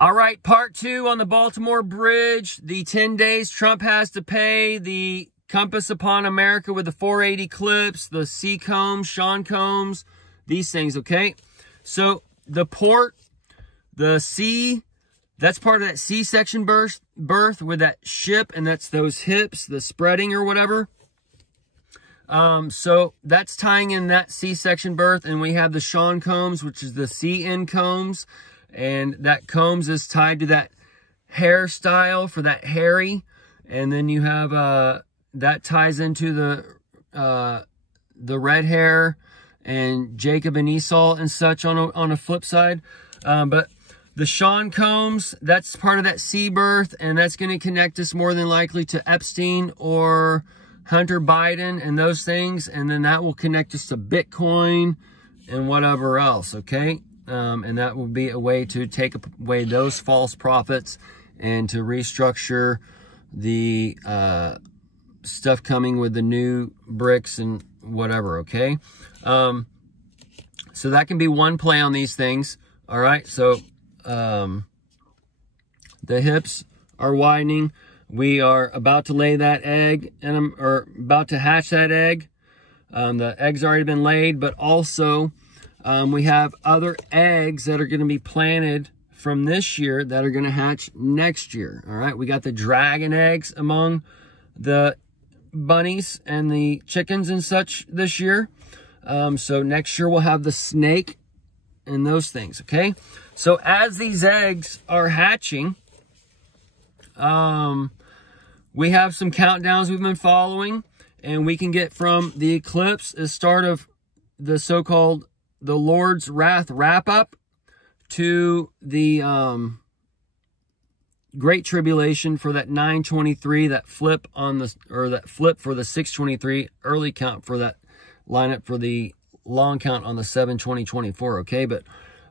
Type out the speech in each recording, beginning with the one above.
All right, part 2 on the Baltimore Bridge. The 10 days Trump has to pay, the compass upon America with the 480 clips, the C combs, Sean combs, these things, okay? So the port, the C, that's part of that C-section birth with that ship, and that's those hips, the spreading or whatever. So that's tying in that C-section birth, and we have the Sean combs, which is the C-end combs. And that combs is tied to that hairstyle for that Harry. And then you have, that ties into the red hair and Jacob and Esau and such on a flip side. But the Sean combs, that's part of that C birth, and that's going to connect us more than likely to Epstein or Hunter Biden and those things. And then that will connect us to Bitcoin and whatever else, okay? And that will be a way to take away those false prophets and to restructure the stuff coming with the new bricks and whatever, okay? So that can be one play on these things, all right? So the hips are widening. We are about to lay that egg, or about to hatch that egg. The egg's already been laid, but also we have other eggs that are going to be planted from this year that are going to hatch next year. All right. We got the dragon eggs among the bunnies and the chickens and such this year. So next year we'll have the snake and those things. Okay. So as these eggs are hatching, we have some countdowns we've been following, and we can get from the eclipse, the start of the so-called the Lord's Wrath wrap-up, to the Great Tribulation for that 923, that flip on the, or that flip for the 623, early count for that lineup for the long count on the 7/20/24, okay? But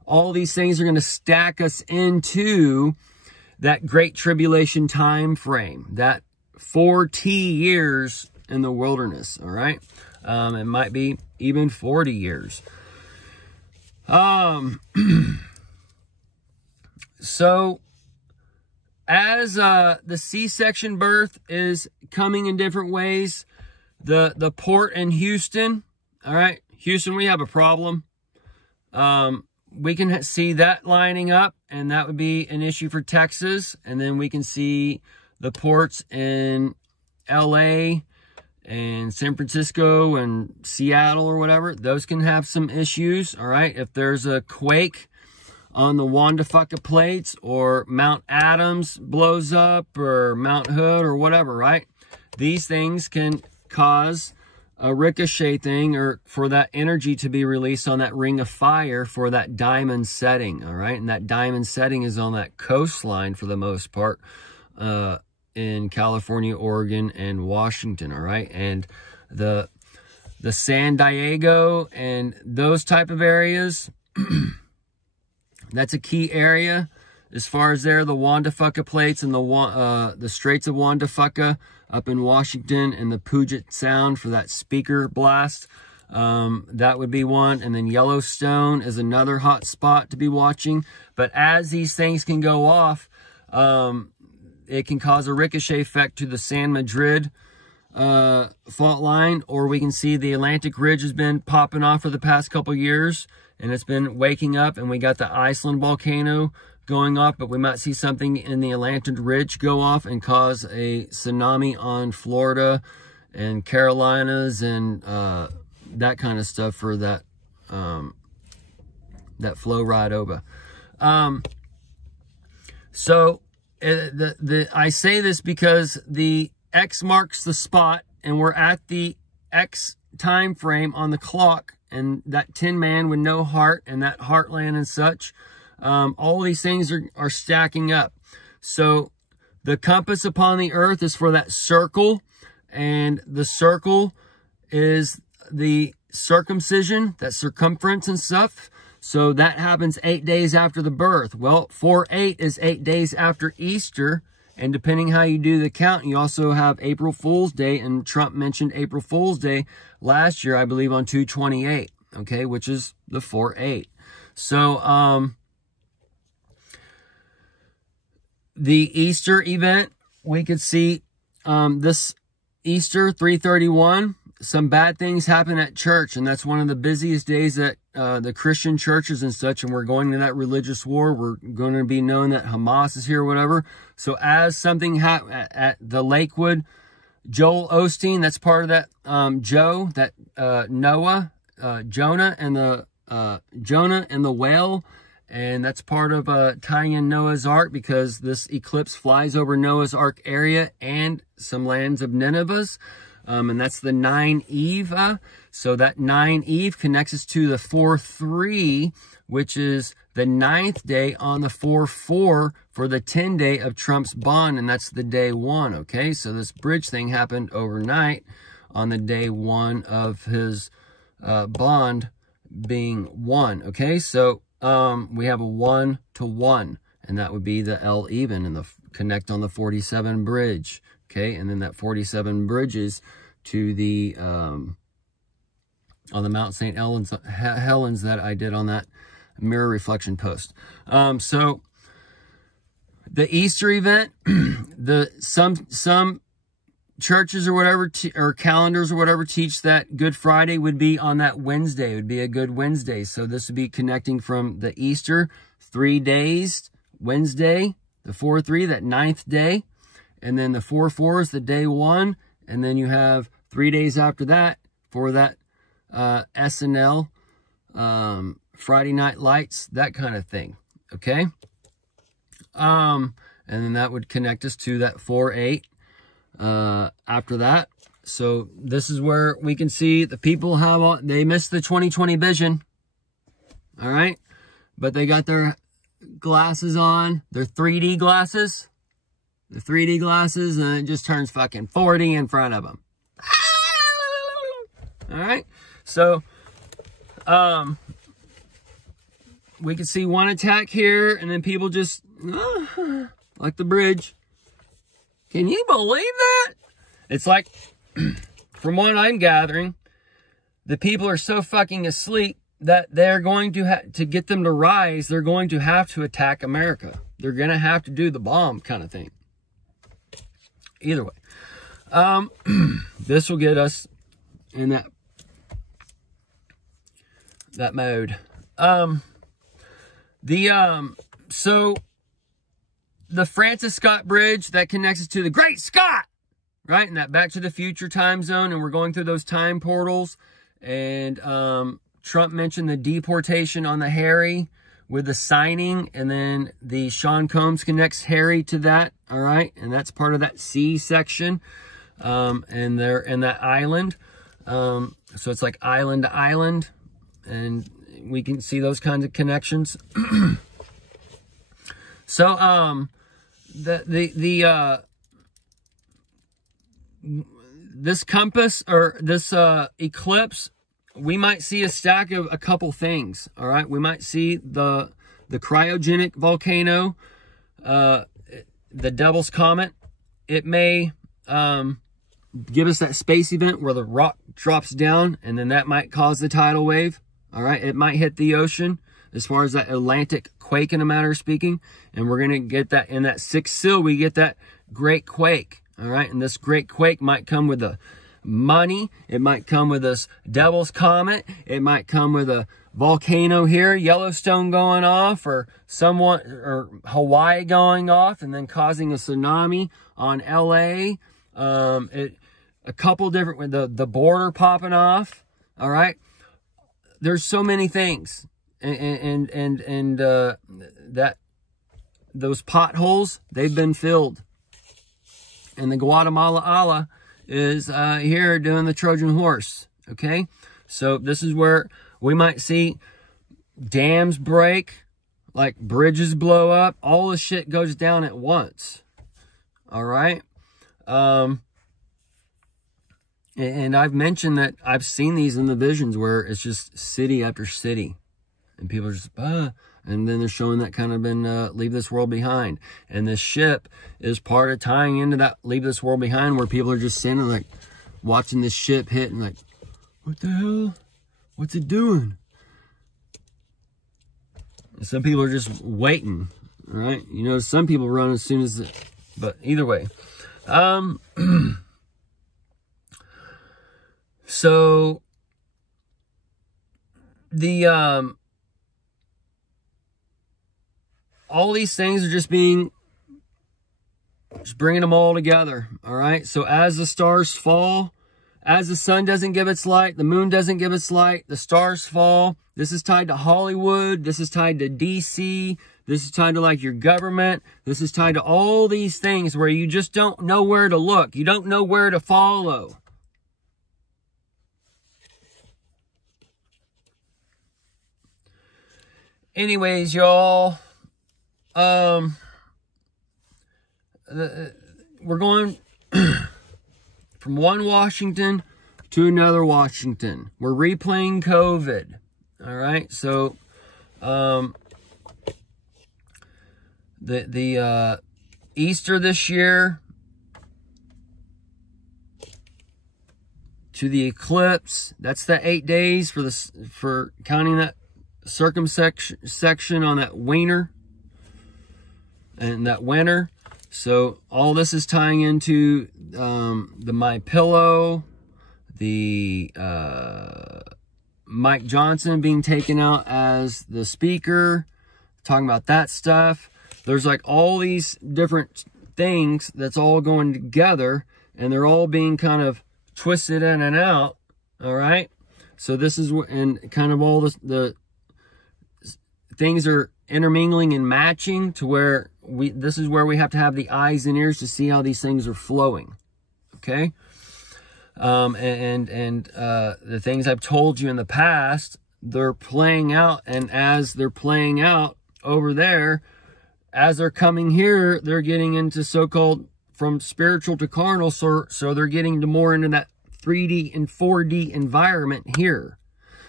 all these things are going to stack us into that Great Tribulation time frame, that 4T years in the wilderness, all right? It might be even 40 years. So as the C-section birth is coming in different ways, the port in Houston, all right, Houston, we have a problem. We can see that lining up, and that would be an issue for Texas. And then we can see the ports in LA and San Francisco and Seattle or whatever. Those can have some issues, all right? If there's a quake on the Wandafaka plates, or Mount Adams blows up, or Mount Hood or whatever, right? These things can cause a ricochet thing, or for that energy to be released on that ring of fire for that diamond setting, all right? And that diamond setting is on that coastline for the most part, in California, Oregon, and Washington, all right? And the San Diego and those type of areas, that's a key area as far as there, the Wandafaka plates and the Straits of Wandafaka up in Washington, and the Puget Sound for that speaker blast. That would be one. And then Yellowstone is another hot spot to be watching. But as these things can go off, it can cause a ricochet effect to the San Madrid fault line, or we can see the Atlantic Ridge has been popping off for the past couple years, and it's been waking up, and we got the Iceland volcano going off, but we might see something in the Atlantic Ridge go off and cause a tsunami on Florida and Carolinas and that kind of stuff for that that flow right over. So I say this because the X marks the spot, and we're at the X time frame on the clock, and that Tin Man with no heart and that heartland and such. All these things are stacking up. So the compass upon the earth is for that circle, and the circle is the circumcision, that circumference and stuff. So that happens 8 days after the birth. Well, 4/8 is 8 days after Easter. And depending how you do the count, you also have April Fool's Day. And Trump mentioned April Fool's Day last year, I believe, on 2/28, okay, which is the 4/8. So, the Easter event, we could see this Easter 331. Some bad things happen at church, and that's one of the busiest days that the Christian churches and such, and we're going to that religious war. We're going to be known that Hamas is here or whatever. So as something happened at the Lakewood, Joel Osteen, that's part of that Noah, Jonah and the whale, and that's part of tying in Noah's Ark, because this eclipse flies over Noah's Ark area and some lands of Nineveh's. And that's the 9 Eve. So that 9 Eve connects us to the 4-3, which is the 9th day on the 4-4 for the 10 day of Trump's bond. And that's the day 1. Okay. So this bridge thing happened overnight on the day 1 of his bond being 1. Okay. So we have a 1 to 1, and that would be the L even and the connect on the 47 bridge. Okay, and then that 47 bridges to the, on the Mount St. Helens that I did on that mirror reflection post. So the Easter event, some churches or whatever, or calendars or whatever, teach that Good Friday would be on that Wednesday. It would be a good Wednesday. So this would be connecting from the Easter, 3 days, Wednesday, the 4-3, that 9th day. And then the 4-4 is the day 1. And then you have 3 days after that for that SNL, Friday Night Lights, that kind of thing. Okay? And then that would connect us to that 4-8 after that. So this is where we can see the people they missed the 2020 vision. All right? But they got their glasses on, their 3D glasses. The 3D glasses, and it just turns fucking 40 in front of them. All right. So, we can see one attack here, and then people just, like the bridge. Can you believe that? It's like, from what I'm gathering, the people are so fucking asleep that they're going to get them to rise, they're going to have to attack America. They're going to have to do the bomb kind of thing. Either way, this will get us in that mode. So the Francis Scott Bridge that connects us to the Great Scott, right? And that Back to the Future time zone, and we're going through those time portals. And Trump mentioned the deportation on the Harry with the signing, and then the Sean Combs connects Harry to that. All right, and that's part of that C section, and they're in that island. So it's like island to island, and we can see those kinds of connections. So this compass, or this eclipse, we might see a stack of a couple things. All right, we might see the cryogenic volcano, the Devil's Comet. It may give us that space event where the rock drops down, and then that might cause the tidal wave. All right, it might hit the ocean as far as that Atlantic quake, in a matter of speaking. And we're going to get that in that 6th seal. We get that great quake. All right, and this great quake might come with the money. It might come with this Devil's Comet. It might come with a volcano here, Yellowstone going off, or Hawaii going off, and then causing a tsunami on LA. A couple different, the border popping off. All right, there's so many things, and that those potholes, they've been filled, and the Guatemala Allah is here doing the Trojan horse. Okay, so this is where we might see dams break, like bridges blow up. All the shit goes down at once. All right. And I've mentioned that I've seen these in the visions where it's just city after city. And people are just, and then they're showing that kind of in Leave This World Behind. And this ship is part of tying into that Leave This World Behind, where people are just standing like watching this ship hit and like, what the hell? What's it doing? And some people are just waiting. All right. You know, some people run as soon as but either way. So the, all these things are just bringing them all together. All right. So as the stars fall, as the sun doesn't give its light, the moon doesn't give its light, the stars fall. This is tied to Hollywood. This is tied to DC. This is tied to like your government. This is tied to all these things where you just don't know where to look. You don't know where to follow. Anyways, y'all, we're going from one Washington to another Washington. We're replaying COVID. All right. So, the Easter this year to the eclipse, that's the 8 days for counting that circumsection on that wiener and that winter. So all this is tying into the My Pillow, the Mike Johnson being taken out as the speaker, talking about that stuff. There's like all these different things that's all going together, and they're all being kind of twisted in and out. All right. So this is, and kind of all the things are intermingling and matching to where this is where we have to have the eyes and ears to see how these things are flowing. Okay. The things I've told you in the past, they're playing out, and as they're playing out over there, as they're coming here, they're getting into so-called from spiritual to carnal. So they're getting to more into that 3D and 4D environment here.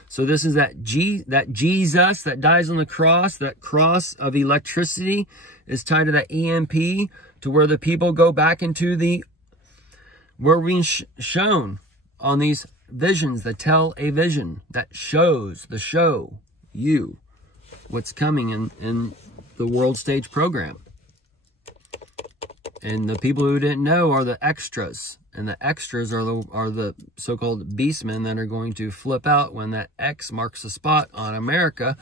So this is that Jesus that dies on the cross, that cross of electricity is tied to that EMP, to where the people go back into we're being shown on these visions that tell a vision, that shows you what's coming in the world stage program. And the people who didn't know are the extras. And the extras are the so-called beastmen that are going to flip out when that X marks the spot on America.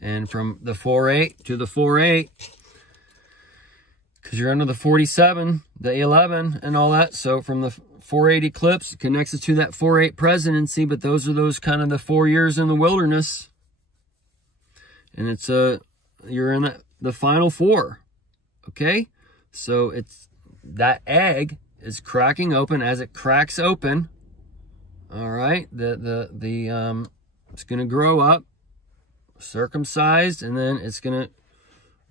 And from the 4-8 to the 4-8, because you're under the 47, the 11, and all that. So from the 4-8 eclipse, it connects it to that 4-8 presidency. But those are kind of the 4 years in the wilderness. And it's you're in the final 4. Okay? So it's that egg is cracking open. As it cracks open, all right, it's going to grow up, circumcised, and then it's going to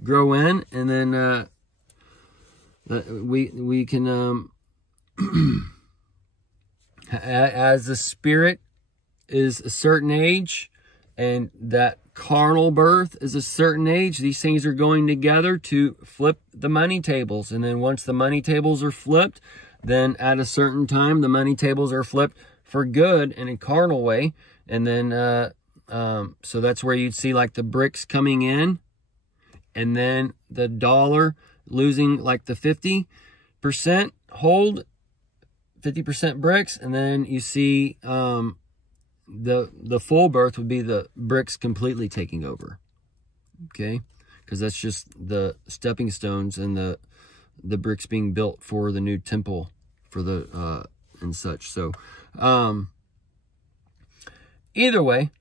grow in, and then we can as the spirit is a certain age, and that carnal birth is a certain age, these things are going together to flip the money tables. And then once the money tables are flipped, then at a certain time, the money tables are flipped for good in a carnal way. And then, so that's where you'd see like the bricks coming in, and then the dollar losing like the 50% hold, 50% bricks. And then you see, the full birth would be the bricks completely taking over. Okay. Because that's just the stepping stones and the bricks being built for the new temple for the, and such. So, either way,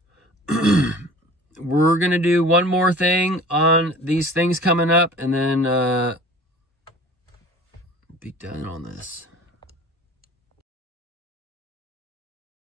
we're going to do one more thing on these things coming up, and then, be done on this.